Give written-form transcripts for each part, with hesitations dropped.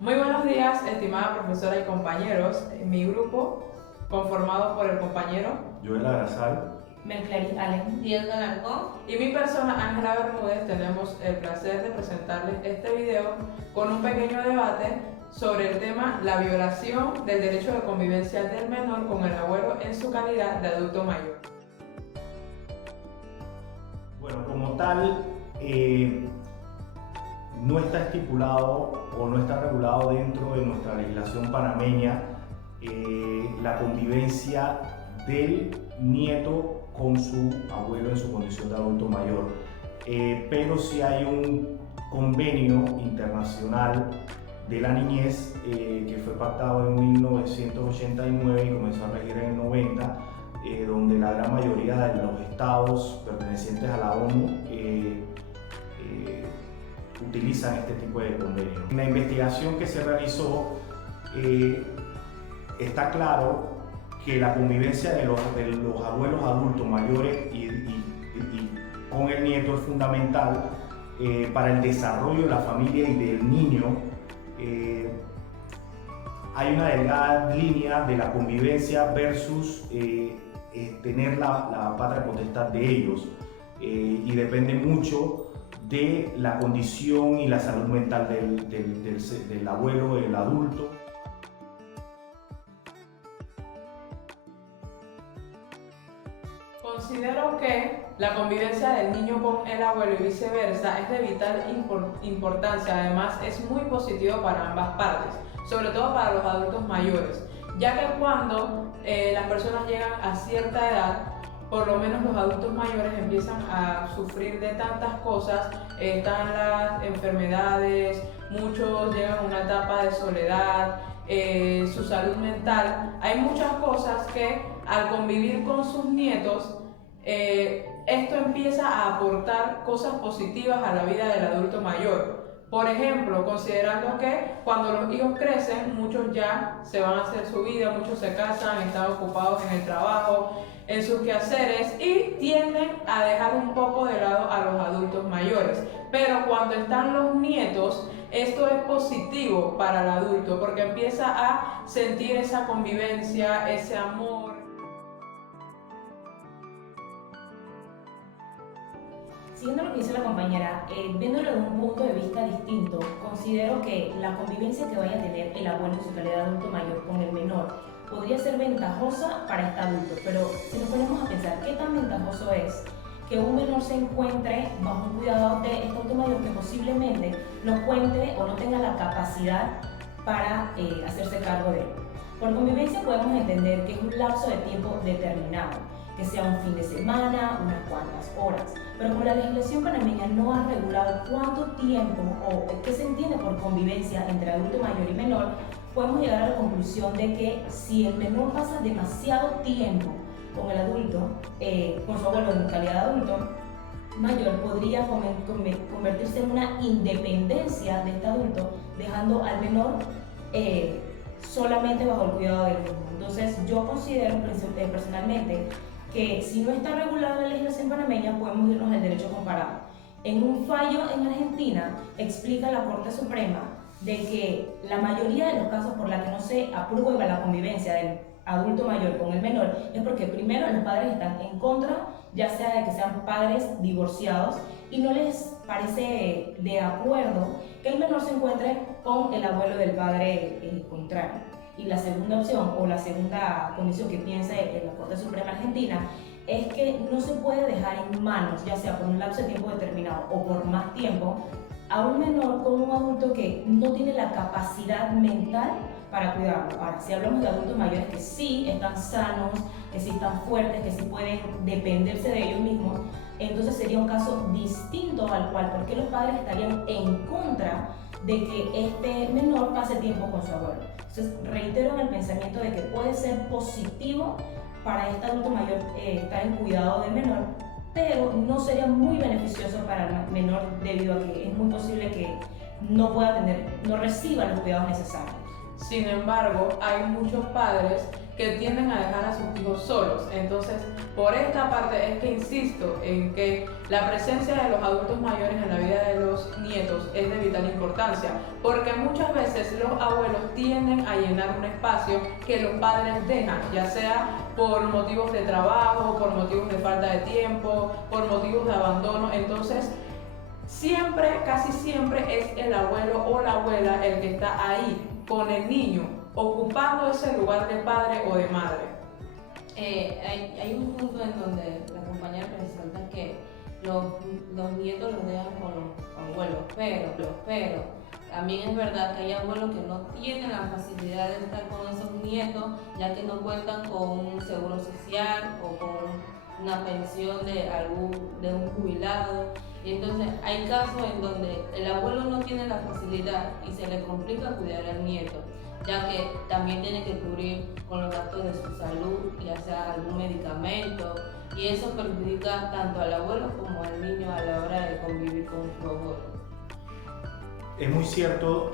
Muy buenos días, estimada profesora y compañeros. Mi grupo, conformado por el compañero Joel Arazal, Merclaris Allen, Dios Galarcón. y mi persona, Ángela Bermúdez, tenemos el placer de presentarles este video con un pequeño debate sobre el tema la violación del derecho de convivencia del menor con el abuelo en su calidad de adulto mayor. bueno, como tal, no está estipulado o no está regulado dentro de nuestra legislación panameña la convivencia del nieto con su abuelo en su condición de adulto mayor. Pero sí hay un convenio internacional de la niñez que fue pactado en 1989 y comenzó a regir en el 90, donde la gran mayoría de los estados pertenecientes a la ONU utilizan este tipo de convenios. En la investigación que se realizó está claro que la convivencia de los abuelos adultos mayores y con el nieto es fundamental para el desarrollo de la familia y del niño. Hay una delgada línea de la convivencia versus tener la patria potestad de ellos, y depende mucho de la condición y la salud mental del abuelo, del adulto. Considero que la convivencia del niño con el abuelo y viceversa es de vital importancia. Además, es muy positivo para ambas partes, sobre todo para los adultos mayores, ya que cuando las personas llegan a cierta edad, por lo menos los adultos mayores empiezan a sufrir de tantas cosas, están las enfermedades, muchos llegan a una etapa de soledad, su salud mental. Hay muchas cosas que al convivir con sus nietos, esto empieza a aportar cosas positivas a la vida del adulto mayor. Por ejemplo, considerando que cuando los hijos crecen, muchos ya se van a hacer su vida, muchos se casan, están ocupados en el trabajo, en sus quehaceres y tienden a dejar un poco de lado a los adultos mayores. Pero cuando están los nietos, esto es positivo para el adulto porque empieza a sentir esa convivencia, ese amor. Siguiendo lo que dice la compañera, viéndolo de un punto de vista distinto, considero que la convivencia que vaya a tener el abuelo en su calidad de adulto mayor con el menor podría ser ventajosa para este adulto, pero si nos ponemos a pensar qué tan ventajoso es que un menor se encuentre bajo un cuidado de este adulto mayor que posiblemente no cuente o no tenga la capacidad para hacerse cargo de él. Por convivencia podemos entender que es un lapso de tiempo determinado, que sea un fin de semana, unas cuantas horas. Pero como la legislación panameña no ha regulado cuánto tiempo o qué se entiende por convivencia entre adulto mayor y menor, podemos llegar a la conclusión de que si el menor pasa demasiado tiempo con el adulto, con su abuelo en calidad de adulto mayor, podría convertirse en una independencia de este adulto, dejando al menor solamente bajo el cuidado del mismo. Entonces yo considero personalmente que si no está regulada la legislación panameña, podemos irnos al derecho comparado. En un fallo en Argentina, explica la Corte Suprema de que la mayoría de los casos por la que no se aprueba la convivencia del adulto mayor con el menor es porque primero los padres están en contra, ya sea de que sean padres divorciados, y no les parece de acuerdo que el menor se encuentre con el abuelo del padre contrario. Y la segunda opción o la segunda condición que piensa la Corte Suprema Argentina es que no se puede dejar en manos, ya sea por un lapso de tiempo determinado o por más tiempo, a un menor con un adulto que no tiene la capacidad mental para cuidarlo. Ahora, si hablamos de adultos mayores que sí están sanos, que sí están fuertes, que sí pueden dependerse de ellos mismos, entonces sería un caso distinto al cual, porque los padres estarían en contra de que este menor pase tiempo con su abuelo. Entonces, reitero en el pensamiento de que puede ser positivo para este adulto mayor estar en cuidado del menor, pero no sería muy beneficioso para el menor debido a que es muy posible que no reciba los cuidados necesarios. Sin embargo, hay muchos padres que tienden a dejar a sus hijos solos. Entonces, por esta parte es que insisto en que la presencia de los adultos mayores en la vida de los nietos es de vital importancia, porque muchas veces Entonces los abuelos tienden a llenar un espacio que los padres dejan, ya sea por motivos de trabajo, por motivos de falta de tiempo, por motivos de abandono. Entonces siempre, casi siempre es el abuelo o la abuela el que está ahí con el niño, ocupando ese lugar de padre o de madre. Hay un punto en donde la compañera resalta que los nietos los dejan con los abuelos, pero también es verdad que hay abuelos que no tienen la facilidad de estar con esos nietos, ya que no cuentan con un seguro social o con una pensión de un jubilado. Y entonces hay casos en donde el abuelo no tiene la facilidad y se le complica cuidar al nieto, ya que también tiene que cubrir con los gastos de su salud, ya sea algún medicamento, y eso perjudica tanto al abuelo como al niño a la hora de convivir con su abuelo. Es muy cierto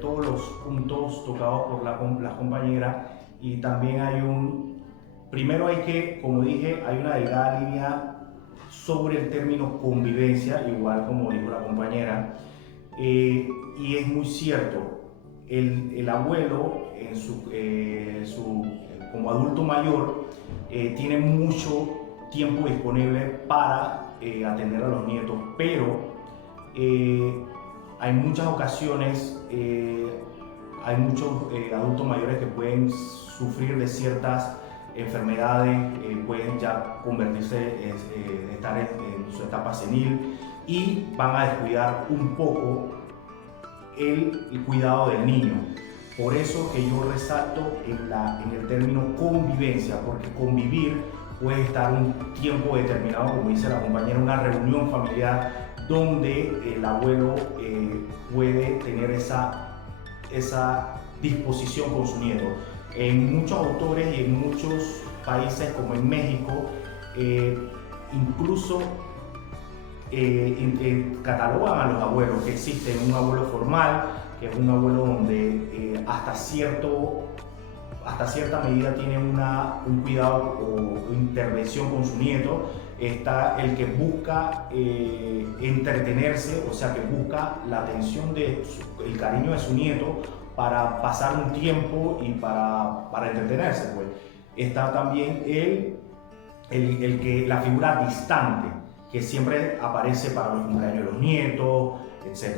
todos los puntos tocados por las compañeras, y también primero hay que, como dije, hay una delgada línea sobre el término convivencia, igual como dijo la compañera, y es muy cierto, el abuelo como adulto mayor tiene mucho tiempo disponible para atender a los nietos, pero hay muchas ocasiones, hay muchos adultos mayores que pueden sufrir de ciertas enfermedades, pueden ya convertirse, estar en su etapa senil, y van a descuidar un poco el cuidado del niño. Por eso que yo resalto en el término convivencia, porque convivir puede estar un tiempo determinado, como dice la compañera, una reunión familiar donde el abuelo puede tener esa disposición con su nieto. En muchos autores y en muchos países, como en México, incluso catalogan a los abuelos, que existe un abuelo formal, que es un abuelo donde hasta cierta medida tiene un cuidado o intervención con su nieto. Está el que busca entretenerse, o sea, que busca la atención el cariño de su nieto para pasar un tiempo y para entretenerse, pues. Está también la figura distante, que siempre aparece para los cumpleaños de los nietos, etc.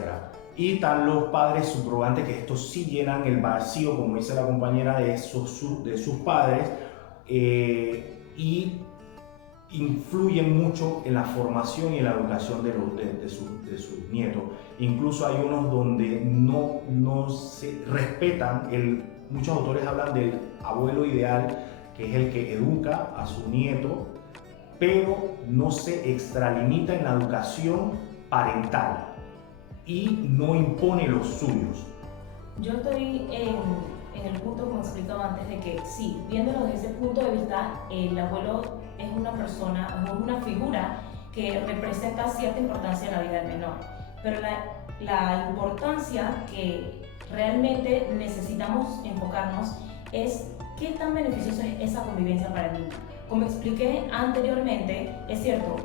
Y están los padres subrogantes, que estos sí llenan el vacío, como dice la compañera, de sus padres, y influyen mucho en la formación y en la educación de sus nietos. Incluso hay unos donde no se respetan, muchos autores hablan del abuelo ideal, que es el que educa a su nieto, pero no se extralimita en la educación parental y no impone los suyos. Yo estoy en el punto, como explicaba antes, de que sí, viéndolo desde ese punto de vista, el abuelo es una persona, es una figura que representa cierta importancia en la vida del menor, pero la importancia que realmente necesitamos enfocarnos es qué tan beneficiosa es esa convivencia para el niño. Como expliqué anteriormente, es cierto,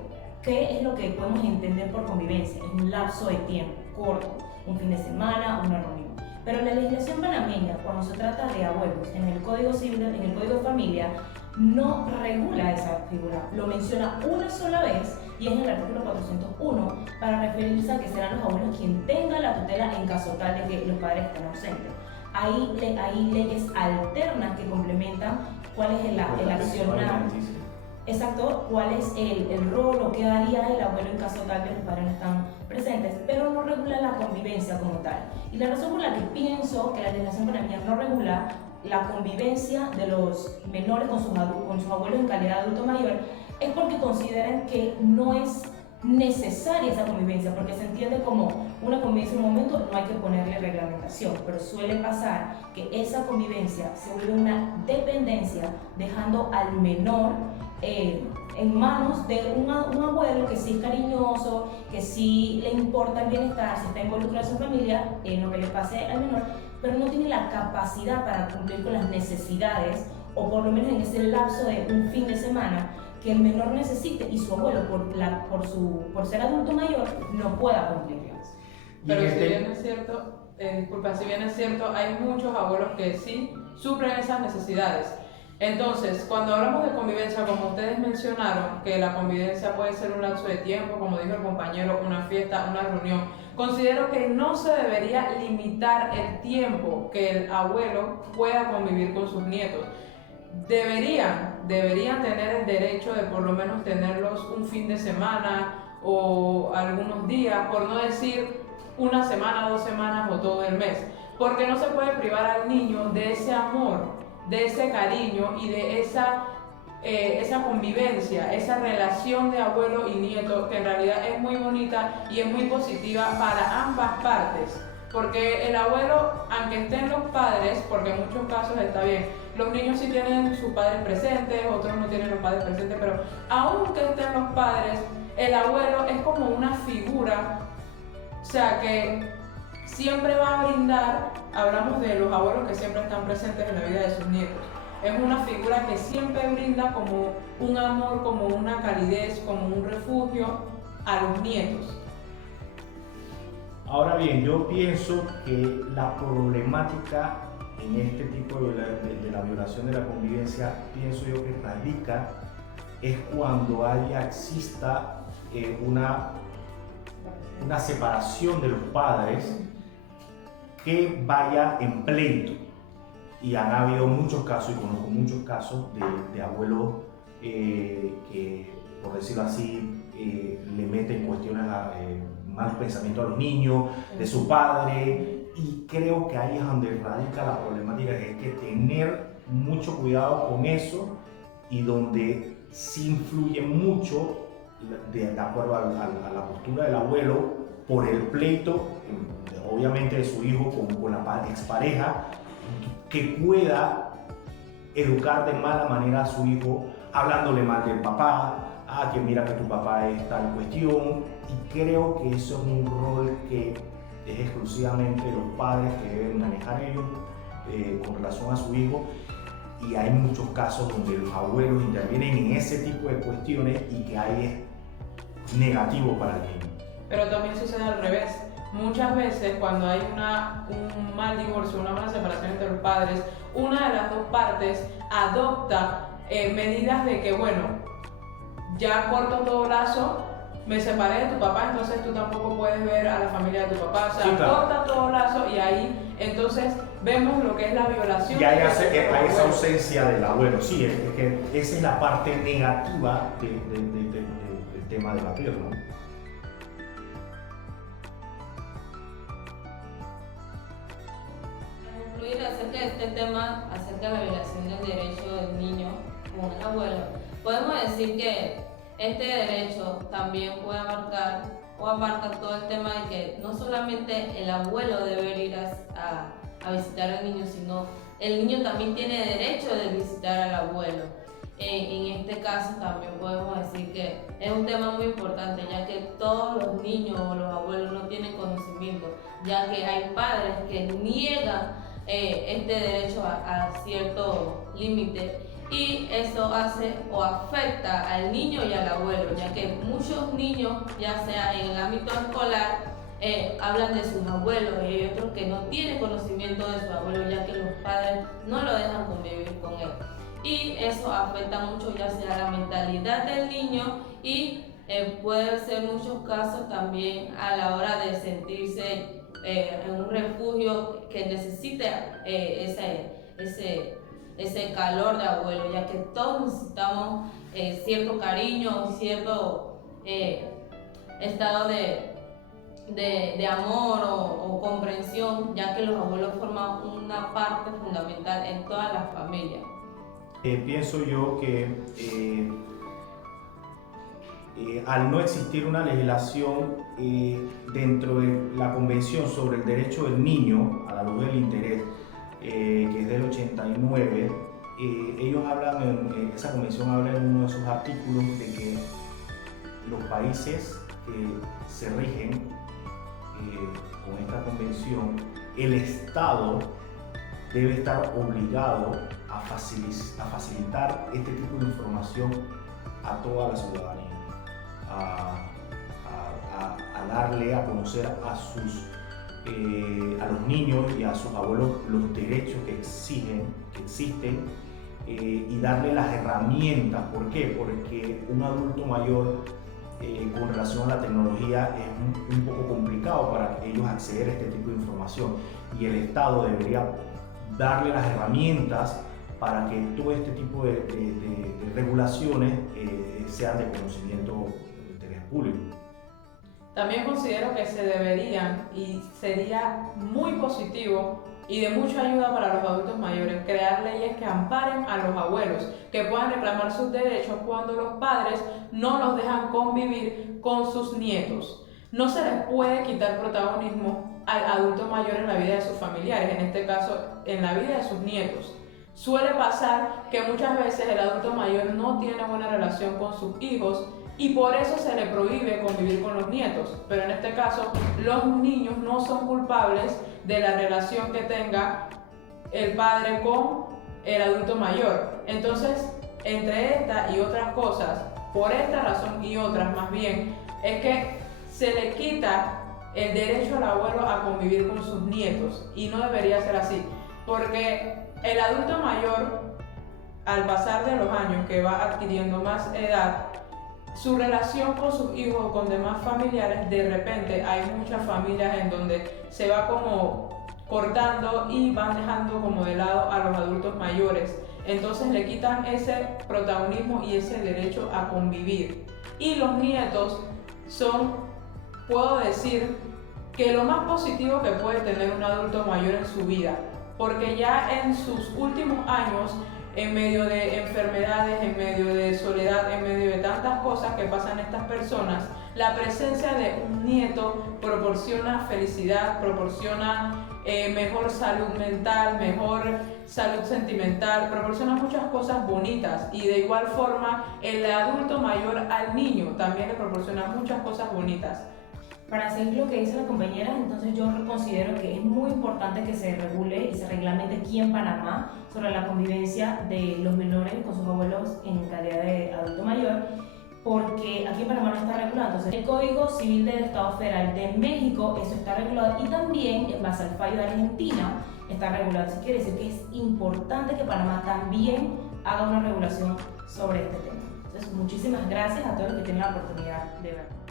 ¿qué es lo que podemos entender por convivencia? Es un lapso de tiempo corto, un fin de semana, una reunión. Pero la legislación panameña, cuando se trata de abuelos, en el Código Civil, en el Código de Familia, no regula esa figura, lo menciona una sola vez, y es en el artículo 401, para referirse a que serán los abuelos quien tenga la tutela en caso tal de que los padres estén ausentes. Hay leyes alternas que complementan cuál es el accionar. Exacto, cuál es el rol o qué haría el abuelo en caso tal de que los padres no están presentes, pero no regula la convivencia como tal. Y la razón por la que pienso que la legislación panameña no regula la convivencia de los menores con sus abuelos en calidad de adulto mayor es porque consideran que no es necesaria esa convivencia, porque se entiende como una convivencia en un momento, no hay que ponerle reglamentación, pero suele pasar que esa convivencia se vuelve una dependencia, dejando al menor en manos de un abuelo que sí es cariñoso, que sí le importa el bienestar, si está involucrado en su familia, en lo que le pase al menor, pero no tiene la capacidad para cumplir con las necesidades, o por lo menos en ese lapso de un fin de semana que el menor necesite y su abuelo por ser adulto mayor no pueda cumplirlas. Pero si bien es cierto, disculpa, si bien es cierto, hay muchos abuelos que sí suplen esas necesidades. Entonces, cuando hablamos de convivencia, como ustedes mencionaron, que la convivencia puede ser un lapso de tiempo, como dijo el compañero, una fiesta, una reunión, considero que no se debería limitar el tiempo que el abuelo pueda convivir con sus nietos. Deberían tener el derecho de por lo menos tenerlos un fin de semana o algunos días, por no decir una semana, 2 semanas o todo el mes, porque no se puede privar al niño de ese amor, de ese cariño y de esa convivencia, esa relación de abuelo y nieto, que en realidad es muy bonita y es muy positiva para ambas partes. Porque el abuelo, aunque estén los padres, porque en muchos casos está bien, los niños sí tienen sus padres presentes, otros no tienen los padres presentes, pero aunque estén los padres, el abuelo es como una figura, o sea, que siempre va a brindar. Hablamos de los abuelos que siempre están presentes en la vida de sus nietos. Es una figura que siempre brinda como un amor, como una calidez, como un refugio a los nietos. Ahora bien, yo pienso que la problemática en este tipo de la violación de la convivencia, pienso yo que radica es cuando exista una separación de los padres que vaya en pleito. Y han habido muchos casos, y conozco muchos casos de abuelos que, por decirlo así, le meten cuestiones malos pensamientos a los niños, de su padre, y creo que ahí es donde radica la problemática, que hay que tener mucho cuidado con eso, y donde sí influye mucho, de acuerdo a la postura del abuelo, por el pleito, obviamente de su hijo con la expareja, que pueda educar de mala manera a su hijo, hablándole mal del papá, que mira que tu papá es tal cuestión, y creo que eso es un rol que es exclusivamente los padres que deben manejar ellos con relación a su hijo, y hay muchos casos donde los abuelos intervienen en ese tipo de cuestiones y que ahí es negativo para el niño. Pero también sucede al revés. Muchas veces cuando hay un mal divorcio, una mala separación entre los padres, una de las dos partes adopta medidas de que, bueno, ya corto todo lazo, me separé de tu papá, entonces tú tampoco puedes ver a la familia de tu papá, o sea, sí, claro, corta todo lazo, y ahí entonces vemos lo que es la violación. Y hay esa ausencia del abuelo, sí, es que esa es la parte negativa del tema debatido, ¿no? Acerca de este tema, acerca de la violación del derecho del niño con el abuelo, podemos decir que este derecho también puede abarcar o abarca todo el tema de que no solamente el abuelo debe ir a visitar al niño, sino el niño también tiene derecho de visitar al abuelo. En este caso también podemos decir que es un tema muy importante, ya que todos los niños o los abuelos no tienen conocimiento, ya que hay padres que niegan este derecho a cierto límite, y eso hace o afecta al niño y al abuelo, ya que muchos niños, ya sea en el ámbito escolar, hablan de sus abuelos, y hay otros que no tienen conocimiento de su abuelo, ya que los padres no lo dejan convivir con él, y eso afecta mucho ya sea la mentalidad del niño, y puede ser muchos casos también a la hora de sentirse en un refugio que necesite ese calor de abuelo, ya que todos necesitamos cierto cariño, cierto estado de amor o comprensión, ya que los abuelos forman una parte fundamental en todas las familias. Pienso yo que al no existir una legislación dentro de la Convención sobre el Derecho del Niño a la Luz del Interés, que es del 89, ellos hablan, esa convención habla en uno de sus artículos de que los países que se rigen con esta convención, el Estado debe estar obligado a facilitar este tipo de información a toda la ciudadanía, a darle a conocer a sus a los niños y a sus abuelos los derechos que existen, y darle las herramientas. ¿Por qué? Porque un adulto mayor con relación a la tecnología es un poco complicado para ellos acceder a este tipo de información, y el Estado debería darle las herramientas para que todo este tipo de regulaciones sean de conocimiento de interés público. También considero que se deberían, y sería muy positivo y de mucha ayuda para los adultos mayores, crear leyes que amparen a los abuelos, que puedan reclamar sus derechos cuando los padres no los dejan convivir con sus nietos. No se les puede quitar protagonismo al adulto mayor en la vida de sus familiares, en este caso en la vida de sus nietos. Suele pasar que muchas veces el adulto mayor no tiene buena relación con sus hijos y por eso se le prohíbe convivir con los nietos, pero en este caso los niños no son culpables de la relación que tenga el padre con el adulto mayor. Entonces, entre esta y otras cosas, por esta razón y otras más bien, es que se le quita el derecho al abuelo a convivir con sus nietos, y no debería ser así, porque el adulto mayor, al pasar de los años, que va adquiriendo más edad, su relación con sus hijos o con demás familiares, de repente hay muchas familias en donde se va como cortando y van dejando como de lado a los adultos mayores. Entonces le quitan ese protagonismo y ese derecho a convivir. Y los nietos son, puedo decir, que lo más positivo que puede tener un adulto mayor en su vida, porque ya en sus últimos años, en medio de enfermedades, en medio de soledad, en medio de tantas cosas que pasan estas personas, la presencia de un nieto proporciona felicidad, proporciona mejor salud mental, mejor salud sentimental, proporciona muchas cosas bonitas, y de igual forma el adulto mayor al niño también le proporciona muchas cosas bonitas. Para seguir lo que dice la compañera, entonces yo considero que es muy importante que se regule y se reglamente aquí en Panamá sobre la convivencia de los menores con sus abuelos en calidad de adulto mayor, porque aquí en Panamá no está regulado. Entonces, el Código Civil del Estado Federal de México, eso está regulado, y también en base al fallo de Argentina está regulado. Eso quiere decir que es importante que Panamá también haga una regulación sobre este tema. Entonces, muchísimas gracias a todos los que tienen la oportunidad de verlo.